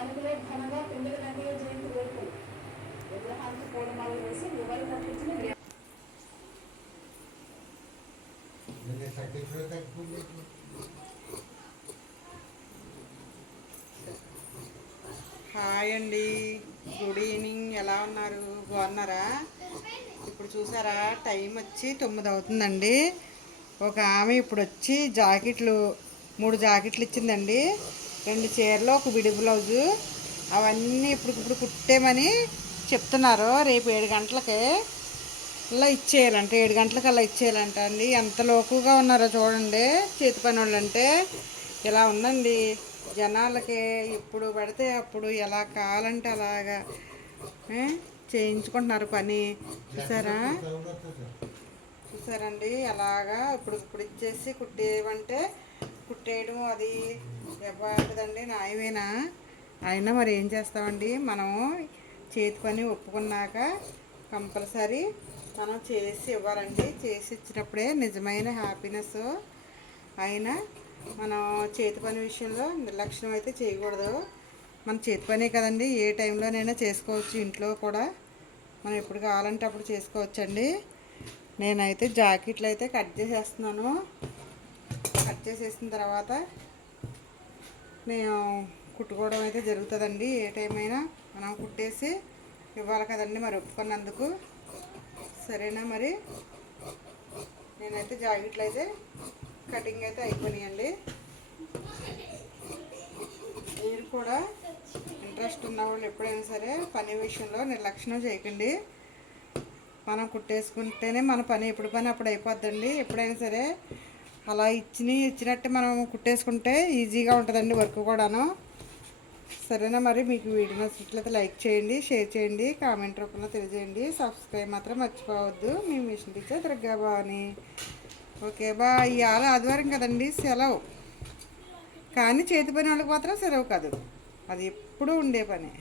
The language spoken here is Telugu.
అనుకునే ఘనంగా పింగళ వెంకయ్య జయంతి వేడుకలు విగ్రహానికి పూలమాలలు వేసి నివాళులు అర్పించిన హాయ్ అండి, గుడ్ ఈవినింగ్. ఎలా ఉన్నారు? బాగున్నారా? ఇప్పుడు చూసారా, టైం వచ్చి 9 అవుతుందండి. ఒక ఆమె ఇప్పుడు వచ్చి జాకెట్లు 3 జాకెట్లు ఇచ్చిందండి. 2 చీరలు, ఒక విడి బ్లౌజు, అవన్నీ ఇప్పుడు కుట్టేమని చెప్తున్నారు. రేపు 7 గంటలకి అలా ఇచ్చేయాలంట, 7 గంటలకు అలా ఇచ్చేయాలంట అండి. ఎంత లోకుగా ఉన్నారో చూడండి చేతి పని వాళ్ళు. అంటే ఇలా ఉందండి జనాలకి. ఎప్పుడు పడితే అప్పుడు ఎలా కావాలంటే అలాగా చేయించుకుంటున్నారు పని. చూసారండి అలాగా ఇప్పుడు ఇచ్చేసి కుట్టేయమంటే కుట్టేయడం అది ఇవ్వదండి. న్యాయమేనా? అయినా మరి ఏం చేస్తామండి, మనం చేతి పని ఒప్పుకున్నాక కంపల్సరీ మనం చేసి ఇవ్వాలండి. చేసి ఇచ్చినప్పుడే నిజమైన హ్యాపీనెస్. అయినా మనం చేతి పని విషయంలో నిర్లక్ష్యం అయితే చేయకూడదు. మన చేతి పనే కదండి, ఏ టైంలోనైనా చేసుకోవచ్చు. ఇంట్లో కూడా మనం ఎప్పుడు కావాలంటే అప్పుడు చేసుకోవచ్చండి. నేనైతే జాకెట్లు అయితే కట్ చేసేస్తున్నాను. కట్ చేసేసిన తర్వాత నేను కుట్టుకోవడం అయితే జరుగుతుందండి. ఏ టైం అయినా మనం కుట్టేసి ఇవ్వాలి కదండి మరి ఒప్పుకున్నందుకు. సరేనా? మరి నేనైతే జాకెట్లు అయితే కటింగ్ అయితే అయిపోయినాయండి. మీరు కూడా ఇంట్రెస్ట్ ఉన్న వాళ్ళు ఎప్పుడైనా సరే పని విషయంలో నిర్లక్ష్యం చేయకండి. మనం కుట్టేసుకుంటేనే మన పని ఎప్పుడు పని అప్పుడు అయిపోద్దండి. ఎప్పుడైనా సరే అలా ఇచ్చినట్టు మనం కుట్టేసుకుంటే ఈజీగా ఉంటుందండి వర్క్ కూడాను. సరేనా? మరి మీకు వీడియో నచ్చినట్లయితే లైక్ చేయండి, షేర్ చేయండి, కామెంట్ రూపంలో తెలియజేయండి. సబ్స్క్రైబ్ మాత్రం మర్చిపోవద్దు. మీ mission teacher Durga Bhavani. Okay bye. ఇవాళ ఆదివారం కదండి, సెలవు. కానీ చేతి పని వాళ్ళకి మాత్రం సెలవు కాదు, అది ఎప్పుడూ ఉండే పని.